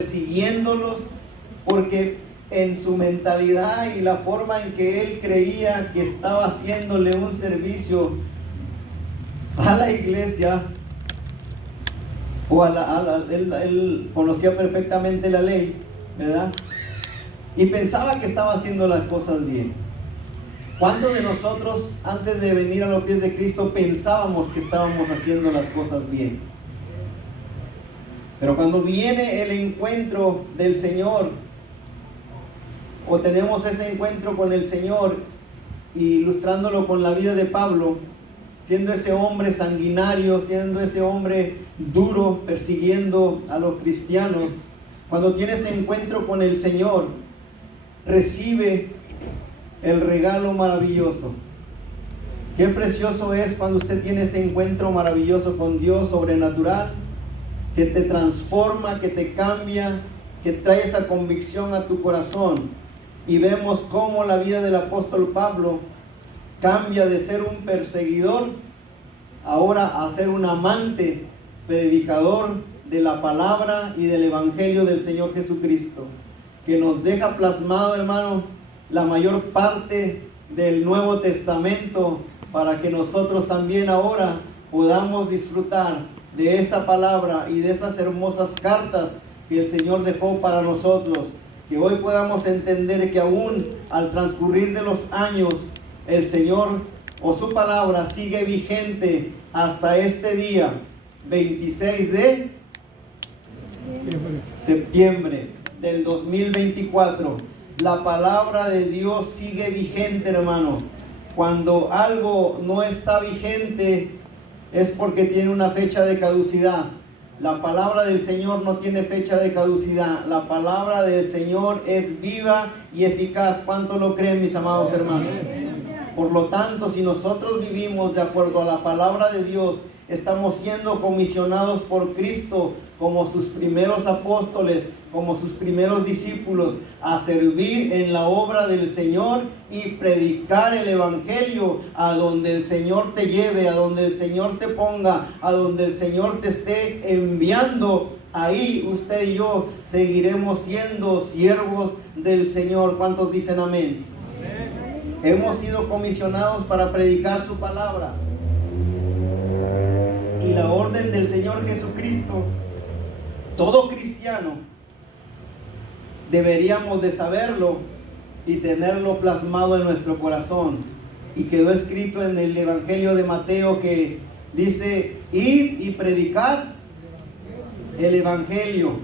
persiguiéndolos, porque en su mentalidad y la forma en que él creía que estaba haciéndole un servicio a la iglesia, o él conocía perfectamente la ley, ¿verdad? Y pensaba que estaba haciendo las cosas bien. ¿Cuántos de nosotros antes de venir a los pies de Cristo pensábamos que estábamos haciendo las cosas bien? Pero cuando viene el encuentro del Señor, o tenemos ese encuentro con el Señor, ilustrándolo con la vida de Pablo, siendo ese hombre sanguinario, siendo ese hombre duro, persiguiendo a los cristianos, cuando tiene ese encuentro con el Señor, recibe el regalo maravilloso. Qué precioso es cuando usted tiene ese encuentro maravilloso con Dios sobrenatural, que te transforma, que te cambia, que trae esa convicción a tu corazón. Y vemos cómo la vida del apóstol Pablo cambia de ser un perseguidor ahora a ser un amante, predicador de la palabra y del evangelio del Señor Jesucristo, que nos deja plasmado, hermano, la mayor parte del Nuevo Testamento, para que nosotros también ahora podamos disfrutar de esa palabra y de esas hermosas cartas que el Señor dejó para nosotros, que hoy podamos entender que aún al transcurrir de los años, el Señor o su palabra sigue vigente hasta este día, 26 de septiembre del 2024. La palabra de Dios sigue vigente, hermano. Cuando algo no está vigente es porque tiene una fecha de caducidad. La palabra del Señor no tiene fecha de caducidad. La palabra del Señor es viva y eficaz. ¿Cuánto lo creen, mis amados hermanos? Por lo tanto, si nosotros vivimos de acuerdo a la palabra de Dios, estamos siendo comisionados por Cristo como sus primeros apóstoles, como sus primeros discípulos, a servir en la obra del Señor y predicar el evangelio a donde el Señor te lleve, a donde el Señor te ponga, a donde el Señor te esté enviando. Ahí usted y yo seguiremos siendo siervos del Señor. ¿Cuántos dicen amén? Hemos sido comisionados para predicar su palabra. Y la orden del Señor Jesucristo, todo cristiano, deberíamos de saberlo y tenerlo plasmado en nuestro corazón. Y quedó escrito en el Evangelio de Mateo que dice: id y predicar el Evangelio.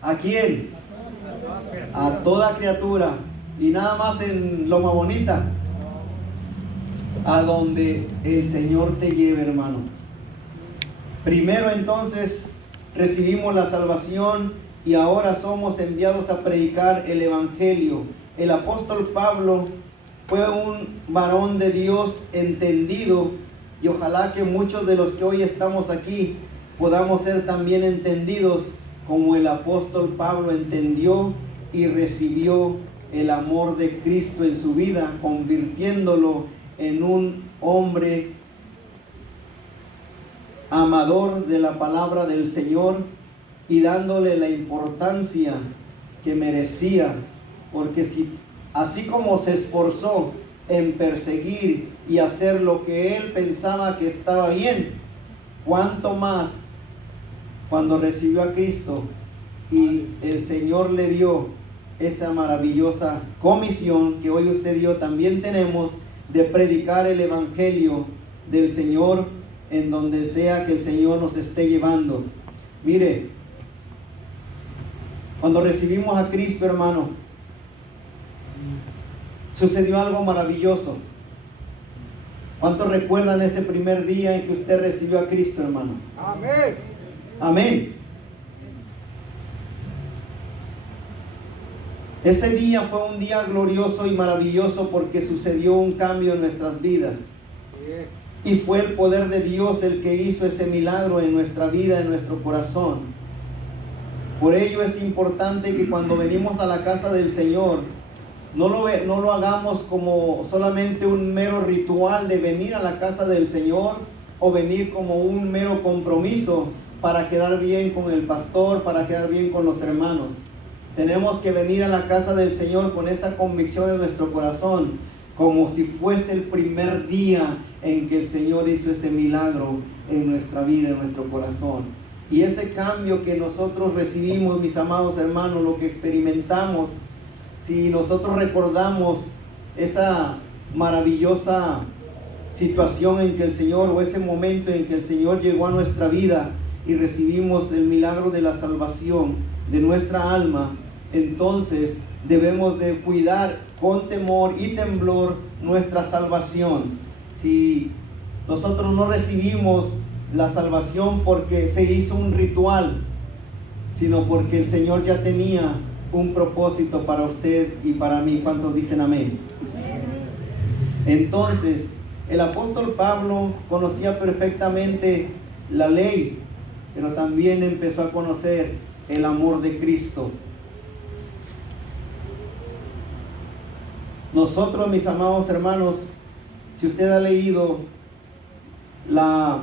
¿A quién? A toda criatura. Y nada más en Loma Bonita, a donde el Señor te lleve, hermano. Primero entonces recibimos la salvación y ahora somos enviados a predicar el evangelio. El apóstol Pablo fue un varón de Dios entendido, y ojalá que muchos de los que hoy estamos aquí podamos ser también entendidos como el apóstol Pablo entendió y recibió el amor de Cristo en su vida, convirtiéndolo en un hombre amador de la palabra del Señor y dándole la importancia que merecía, porque así como se esforzó en perseguir y hacer lo que él pensaba que estaba bien, cuánto más cuando recibió a Cristo y el Señor le dio esa maravillosa comisión que hoy usted y yo también tenemos, de predicar el evangelio del Señor en donde sea que el Señor nos esté llevando. Mire, cuando recibimos a Cristo, hermano, sucedió algo maravilloso. ¿Cuántos recuerdan ese primer día en que usted recibió a Cristo, hermano? Amén. Amén. Ese día fue un día glorioso y maravilloso porque sucedió un cambio en nuestras vidas. Y fue el poder de Dios el que hizo ese milagro en nuestra vida, en nuestro corazón. Por ello es importante que cuando venimos a la casa del Señor, no lo hagamos como solamente un mero ritual de venir a la casa del Señor, o venir como un mero compromiso, para quedar bien con el pastor, para quedar bien con los hermanos. Tenemos que venir a la casa del Señor con esa convicción en nuestro corazón, como si fuese el primer día en que el Señor hizo ese milagro en nuestra vida, en nuestro corazón. Y ese cambio que nosotros recibimos, mis amados hermanos, lo que experimentamos, si nosotros recordamos esa maravillosa situación en que el Señor, o ese momento en que el Señor llegó a nuestra vida y recibimos el milagro de la salvación de nuestra alma, entonces debemos de cuidar con temor y temblor nuestra salvación. Si nosotros no recibimos la salvación porque se hizo un ritual, sino porque el Señor ya tenía un propósito para usted y para mí. ¿Cuántos dicen amén? Entonces, el apóstol Pablo conocía perfectamente la ley, pero también empezó a conocer el amor de Cristo. Nosotros, mis amados hermanos, si usted ha leído la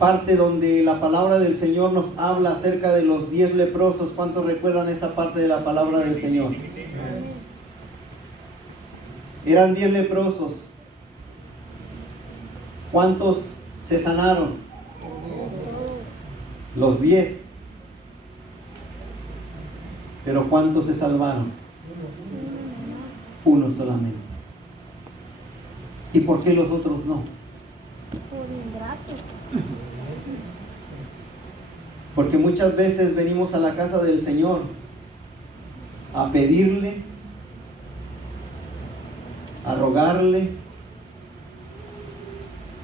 parte donde la palabra del Señor nos habla acerca de los 10 leprosos, ¿cuántos recuerdan esa parte de la palabra del Señor? Eran 10 leprosos. ¿Cuántos se sanaron? Los 10. Pero ¿cuántos se salvaron? Uno solamente. ¿Y por qué los otros no? Por ingratos. Porque muchas veces venimos a la casa del Señor a pedirle, a rogarle,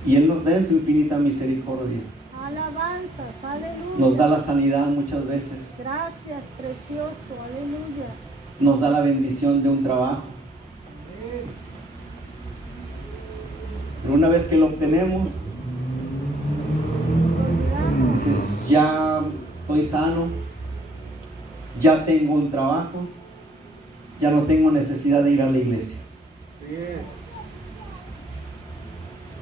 y Él nos da en su infinita misericordia. Alabanzas, aleluya. Nos da la sanidad muchas veces. Gracias, precioso, aleluya. Nos da la bendición de un trabajo. Pero una vez que lo obtenemos, dices, ya estoy sano, ya tengo un trabajo, ya no tengo necesidad de ir a la iglesia.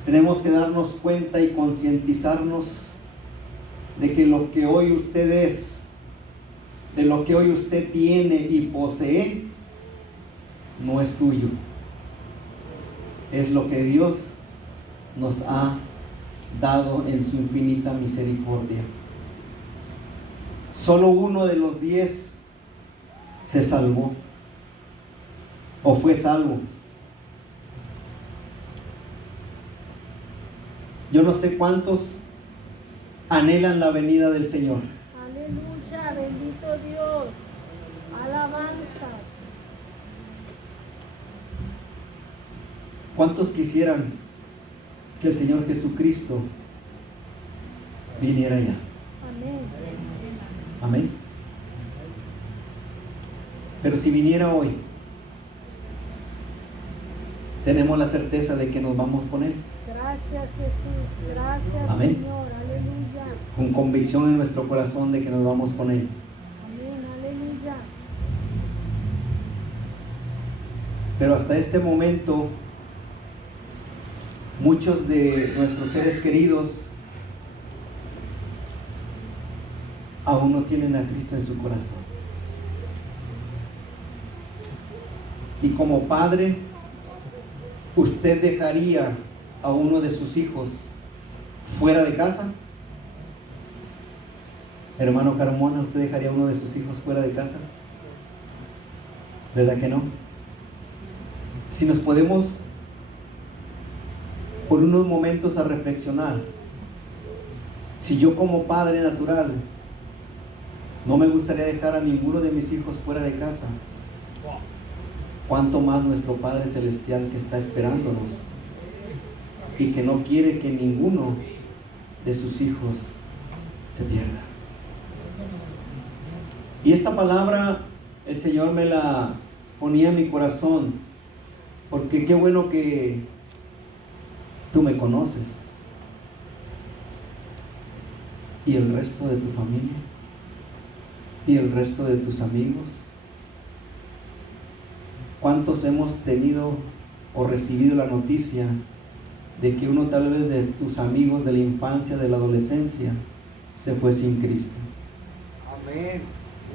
Tenemos que darnos cuenta y concientizarnos de que lo que hoy usted es, de lo que hoy usted tiene y posee, no es suyo. Es lo que Dios nos ha dado en su infinita misericordia. Solo uno de los 10 se salvó o fue salvo. Yo no sé cuántos anhelan la venida del Señor. Aleluya, bendito Dios. Alabanza. ¿Cuántos quisieran que el Señor Jesucristo viniera ya? Amén. Amén. Pero si viniera hoy, tenemos la certeza de que nos vamos con Él. Gracias, Jesús. Gracias, Amén. Señor. Aleluya. Con convicción en nuestro corazón de que nos vamos con Él. Amén, aleluya. Pero hasta este momento, muchos de nuestros seres queridos aún no tienen a Cristo en su corazón. Y como padre, ¿usted dejaría a uno de sus hijos fuera de casa? Hermano Carmona, ¿usted dejaría a uno de sus hijos fuera de casa? ¿Verdad que no? Si nos podemos por unos momentos a reflexionar, si yo como padre natural no me gustaría dejar a ninguno de mis hijos fuera de casa, cuánto más nuestro Padre Celestial, que está esperándonos y que no quiere que ninguno de sus hijos se pierda. Y esta palabra el Señor me la ponía en mi corazón, porque qué bueno que tú me conoces y el resto de tu familia y el resto de tus amigos. ¿Cuántos hemos tenido o recibido la noticia de que uno tal vez de tus amigos de la infancia, de la adolescencia, se fue sin Cristo. Amén.